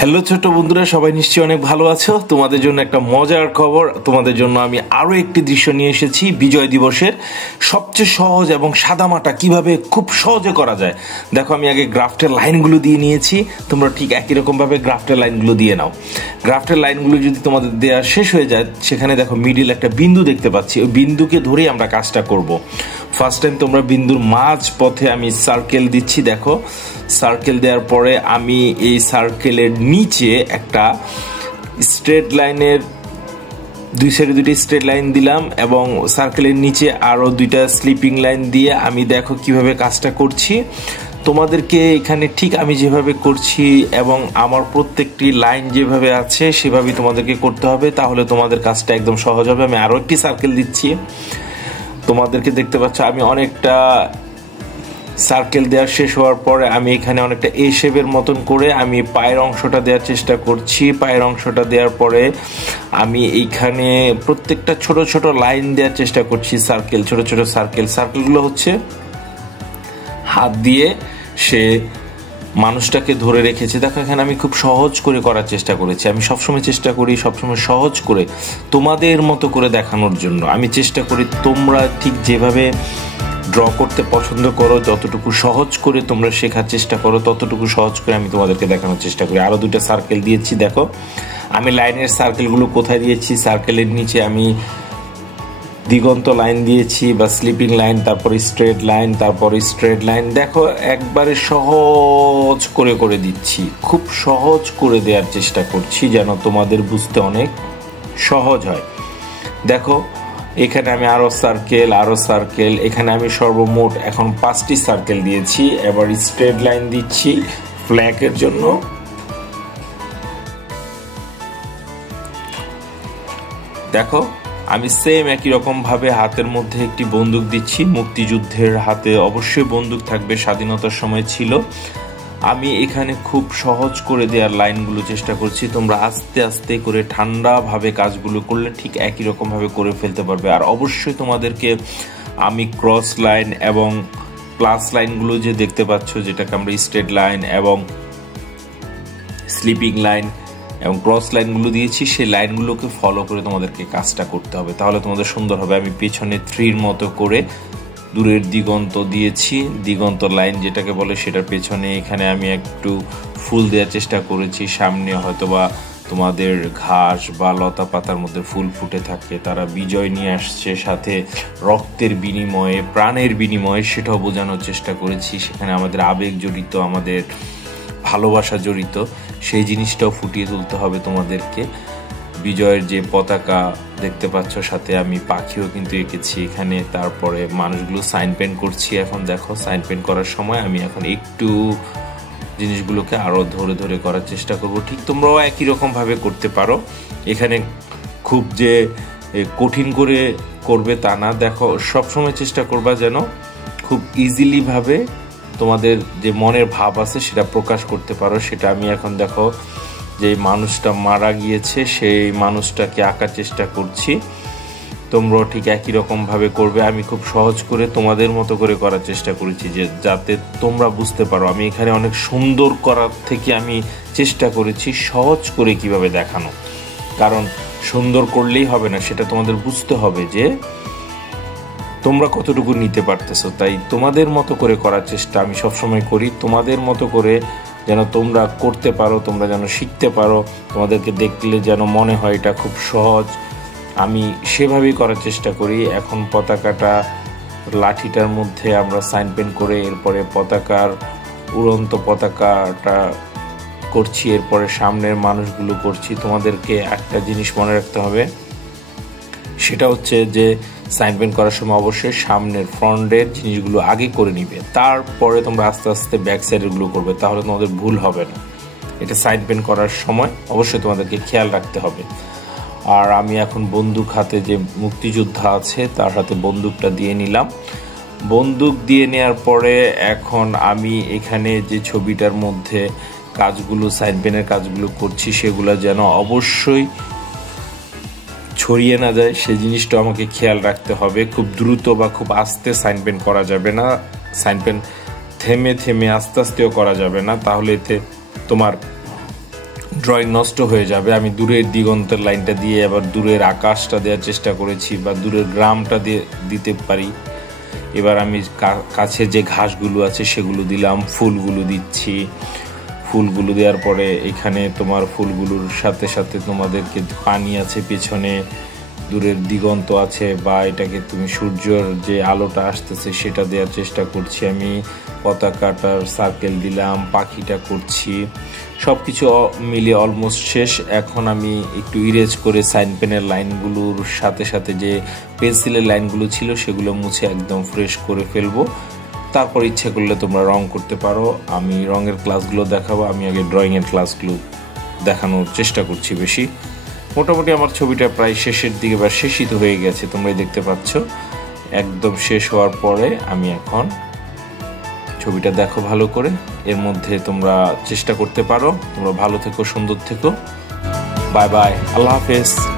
Hello ছোট বন্ধুরা, সবাই নিশ্চয়ই অনেক ভালো আছো। তোমাদের জন্য একটা মজার খবর, তোমাদের জন্য আমি আরো একটি দৃশ্য নিয়ে এসেছি বিজয় দিবসের। সবচেয়ে সহজ এবং সাদামাটা কিভাবে খুব সহজে করা যায় দেখো। আমি আগে গ্রাফটের লাইনগুলো দিয়ে নিয়েছি, তোমরা ঠিক একই রকম ভাবে গ্রাফটের লাইনগুলো দিয়ে নাও। গ্রাফটের লাইনগুলো যদি তোমাদের দেওয়া শেষ হয়ে যায়, সেখানে দেখো মিডিল একটা বিন্দু দেখতে পাচ্ছি, ওই বিন্দুকে ধরেই আমরা কাজটা করব। ফার্স্ট টাইম তোমরা বিন্দুর মাঝ পথে আমি সার্কেল দিচ্ছি। দেখো সার্কেল দেওয়ার পরে আমি এই সার্কেলের নিচে একটা স্ট্রেট লাইনের দুই সাইডে দুইটা স্ট্রেট লাইন দিলাম এবং সার্কেলের নিচে আরো দুইটা স্লিপিং লাইন দিয়ে আমি দেখো কিভাবে কাজটা করছি। তোমাদেরকে এখানে ঠিক আমি যেভাবে করছি এবং আমার প্রত্যেকটি লাইন যেভাবে আছে সেভাবেই তোমাদেরকে করতে হবে, তাহলে তোমাদের কাজটা একদম সহজ হবে। আমি আরো একটি সার্কেল দিচ্ছি, তোমাদেরকে দেখতে পাচ্ছ আমি অনেকটা সার্কেল দেওয়ার শেষ হওয়ার পরে আমি এখানে অনেকটা এ শেপের মতন করে আমি পায়ের অংশটা দেওয়ার চেষ্টা করছি। পায়ের অংশটা দেওয়ার পরে আমি এইখানে প্রত্যেকটা ছোট ছোট লাইন দেওয়ার চেষ্টা করছি, সার্কেল, ছোট ছোট সার্কেল। সার্কেলগুলো হচ্ছে হাত দিয়ে সে মানুষটাকে ধরে রেখেছে। দেখো এখানে আমি খুব সহজ করে করার চেষ্টা করেছি। আমি সবসময় চেষ্টা করি সবসময় সহজ করে তোমাদের মতো করে দেখানোর জন্য। আমি চেষ্টা করি তোমরা ঠিক যেভাবে ড্র করতে পছন্দ করো, যতটুকু সহজ করে তোমরা শেখার চেষ্টা করো, ততটুকু সহজ করে আমি তোমাদেরকে দেখানোর চেষ্টা করি। আরো দুইটা সার্কেল দিয়েছি। দেখো আমি লাইনের সার্কেলগুলো কোথায় দিয়েছি, সার্কেলের নিচে আমি দিগন্ত লাইন দিয়েছি বা স্লিপিং লাইন, তারপর স্ট্রেট লাইন, তারপর স্ট্রেট লাইন। দেখো একবারে সহজ করে করে দিচ্ছি, খুব সহজ করে দেওয়ার চেষ্টা করছি যেন তোমাদের বুঝতে অনেক সহজ হয়। দেখো এখানে আমি আরো সার্কেল, এখানে আমি সর্বমোট এখন 5টি সার্কেল দিয়েছি। এবার স্ট্রেট লাইন দিচ্ছি ফ্ল্যাগের জন্য। দেখো আমি সেম একই রকম ভাবে হাতের মধ্যে একটি বন্দুক দিচ্ছি। মুক্তিযুদ্ধের হাতে অবশ্যই বন্দুক থাকবে, স্বাধীনতার সময় ছিল। আমি এখানে খুব সহজ করে দেওয়ার লাইনগুলো চেষ্টা করছি। তোমরা আস্তে আস্তে করে ঠান্ডাভাবে কাজগুলো করলে ঠিক একই রকম ভাবে করে ফেলতে পারবে। আর অবশ্যই তোমাদেরকে আমি ক্রস লাইন এবং প্লাস লাইনগুলো যে দেখতে পাচ্ছ, যেটাকে আমরা স্ট্রেট লাইন এবং স্লিপিং লাইন এবং ক্রস লাইনগুলো দিয়েছি, সেই লাইনগুলোকে ফলো করে তোমাদেরকে কাজটা করতে হবে, তাহলে তোমাদের সুন্দর হবে। আমি পেছনে 3 মতো করে দূরের দিগন্ত দিয়েছি, দিগন্ত লাইন যেটাকে বলে, সেটার পেছনে এখানে আমি একটু ফুল দেওয়ার চেষ্টা করেছি। সামনে হয়তোবা তোমাদের ঘাস বা লতা পাতার মধ্যে ফুল ফুটে থাকে, তারা বিজয় নিয়ে আসছে, সাথে রক্তের বিনিময়ে, প্রাণের বিনিময়ে, সেটাও বোঝানোর চেষ্টা করেছি। সেখানে আমাদের আবেগ জড়িত, আমাদের ভালোবাসা জড়িত, সেই জিনিসটাও ফুটিয়ে তুলতে হবে তোমাদেরকে। বিজয়ের যে পতাকা দেখতে পাচ্ছ, সাথে আমি পাখিও কিন্তু এঁকেছি এখানে। তারপরে মানুষগুলো সাইন পেন করছি। এখন দেখো সাইন পেন করার সময় আমি এখন একটু জিনিসগুলোকে আরো ধরে ধরে করার চেষ্টা করব। ঠিক তোমরাও একই রকম ভাবে করতে পারো। এখানে খুব যে কঠিন করে করবে তা না। দেখো সবসময় চেষ্টা করবা যেন খুব ইজিলি ভাবে তোমাদের যে মনের ভাব আছে সেটা প্রকাশ করতে পারো। সেটা আমি এখন দেখো যে মানুষটা মারা গিয়েছে, সেই মানুষটাকে আঁকার চেষ্টা করছি। তোমরাও ঠিক একই রকম ভাবে করবে। আমি খুব সহজ করে তোমাদের মতো করে করার চেষ্টা করেছি, যে যাতে তোমরা বুঝতে পারো। আমি এখানে অনেক সুন্দর করার থেকে আমি চেষ্টা করেছি সহজ করে কিভাবে দেখানো, কারণ সুন্দর করলেই হবে না, সেটা তোমাদের বুঝতে হবে যে তোমরা কতটুকু নিতে পারতেছো। তাই তোমাদের মতো করে করার চেষ্টা আমি সবসময় করি, তোমাদের মতো করে যেন তোমরা করতে পারো, তোমরা যেন শিখতে পারো, তোমাদেরকে দেখলে যেন মনে হয় এটা খুব সহজ। আমি সেভাবেই করার চেষ্টা করি। এখন পতাকাটা, লাঠিটার মধ্যে আমরা সাইন পেন করে এরপরে পতাকার, উড়ন্ত পতাকাটা করছি, এরপরে সামনের মানুষগুলো করছি। তোমাদেরকে একটা জিনিস মনে রাখতে হবে, সেটা হচ্ছে যে সাইন পেন করার সময় অবশ্যই সামনের ফ্রন্টের জিনিসগুলো আগে করে নিবে, তারপরে তোমরা আস্তে আস্তে ব্যাক সাইডেরগুলো করবে, তাহলে তোমাদের ভুল হবে না। এটা সাইন পেন করার সময় অবশ্যই তোমাদেরকে খেয়াল রাখতে হবে। আর আমি এখন বন্দুক হাতে, যে মুক্তিযোদ্ধা আছে তার হাতে বন্দুকটা দিয়ে নিলাম। বন্দুক দিয়ে নেওয়ার পরে এখন আমি এখানে যে ছবিটার মধ্যে কাজগুলো, সাইন পেনের কাজগুলো করছি, সেগুলো যেন অবশ্যই ছড়িয়ে না যায়, সেই জিনিসটা আমাকে খেয়াল রাখতে হবে। খুব দ্রুত বা খুব আস্তে সাইন পেন করা যাবে না, সাইন পেন থেমে থেমে আস্তে আস্তেও করা যাবে না, তাহলে এতে তোমার ড্রয়িং নষ্ট হয়ে যাবে। আমি দূরের দিগন্তের লাইনটা দিয়ে আবার দূরের আকাশটা দেওয়ার চেষ্টা করেছি, বা দূরের গ্রামটা দিতে পারি। এবার আমি কাছে যে ঘাসগুলো আছে সেগুলো দিলাম, ফুলগুলো দিচ্ছি। ফুলগুলো দেওয়ার পরে এখানে তোমার ফুলগুলোর সাথে সাথে তোমাদেরকে পানি আছে, পেছনে দূরের দিগন্ত আছে, বা এটাকে তুমি সূর্যের যে আলোটা আসতেছে সেটা দেওয়ার চেষ্টা করছি। আমি পতাকাটার সার্কেল দিলাম, পাখিটা করছি, সব কিছু মিলিয়ে অলমোস্ট শেষ। এখন আমি একটু ইরেজ করে সাইন পেনের লাইনগুলোর সাথে সাথে যে পেন্সিলের লাইনগুলো ছিল সেগুলো মুছে একদম ফ্রেশ করে ফেলবো। তারপর ইচ্ছে করলে তোমরা রং করতে পারো। আমি রঙের ক্লাসগুলো দেখাবো, আমি আগে ড্রয়িংয়ের ক্লাসগুলো দেখানোর চেষ্টা করছি বেশি। মোটামুটি আমার ছবিটা প্রায় শেষের দিকে বা শেষই তো হয়ে গেছে, তোমরাই দেখতে পাচ্ছ। একদম শেষ হওয়ার পরে আমি এখন ছবিটা দেখো ভালো করে, এর মধ্যে তোমরা চেষ্টা করতে পারো। তোমরা ভালো থেকো, সুন্দর থেকো। বাই বাই, আল্লাহ হাফেজ।